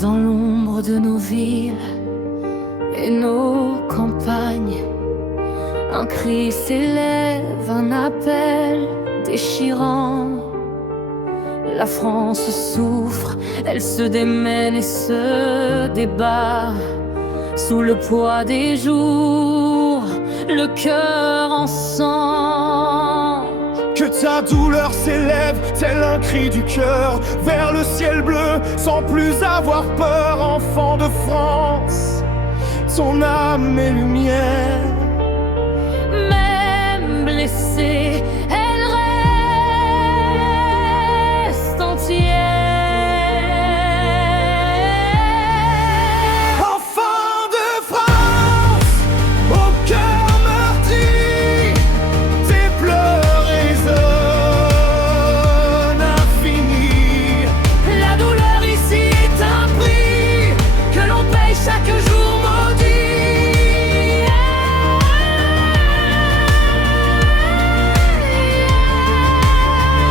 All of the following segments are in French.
dans l'ombre de nos villes et nos campagnes. Un cri s'élève, un appel déchirant. La France souffre, elle se démène et se débat. Sous le poids des jours, le cœur en sang. Que ta douleur s'élève, tel un cri du cœur, vers le ciel bleu, sans plus avoir peur, enfant de France. Ton âme est lumière. Même blessée, elle reste entière. Enfant de France, au cœur meurtri, tes pleurs résonnent infini. La douleur ici est un prix que l'on paye chaque jour maudit.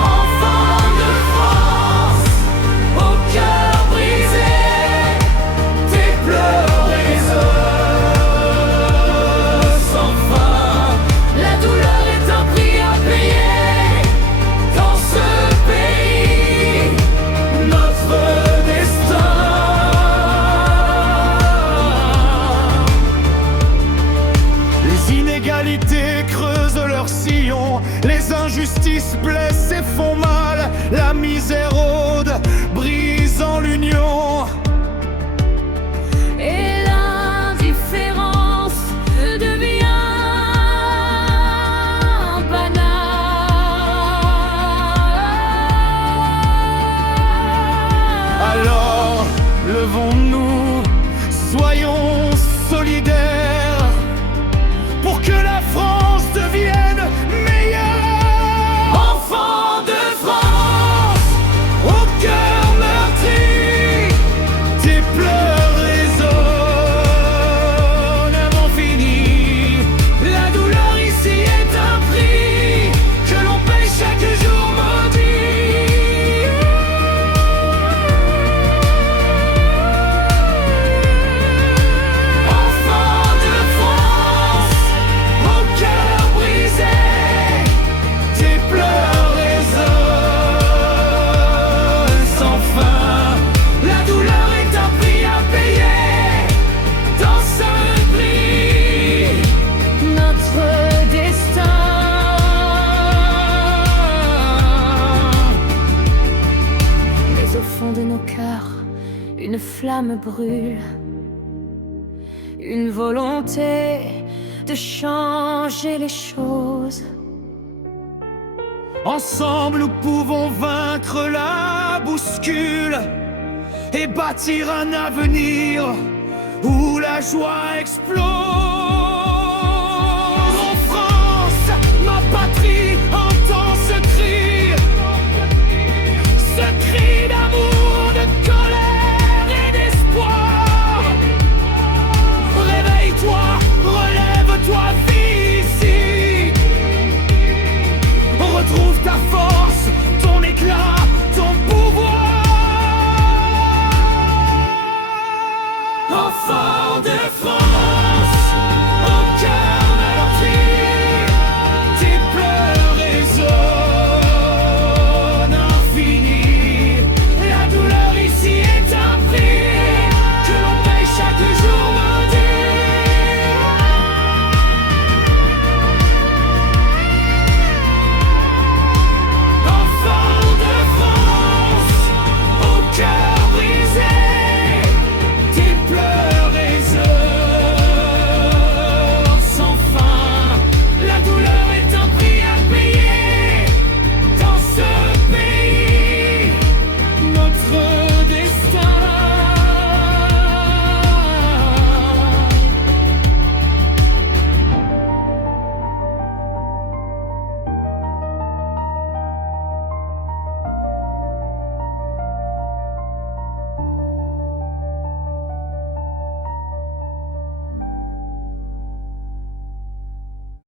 Enfant de France, au cœur brisé, Tes pleurs résonnent sans fin. la douleur est un prix à payer Dans ce pays, notre destin. Les inégalités creusent leur sillon, les injustices blessent et font mal, la misère rôde, brisant l'union. et l'indifférence devient banale. Alors, levons-nous, soyons solidaires pour que la France devienne meilleure. Enfant de France, au cœur meurtri, tes pleurs résonnent à l'infini. La douleur ici est un prix que l'on paye chaque jour maudit. Enfant de France, au cœur brisé, tes pleurs résonnent sans fin. La douleur est un prix à payer dans ce prix. Notre destin. Mais au fond de nos cœurs, une flamme brûle, une volonté de changer les choses. Ensemble, nous pouvons vaincre la bouscule et bâtir un avenir où la joie explose.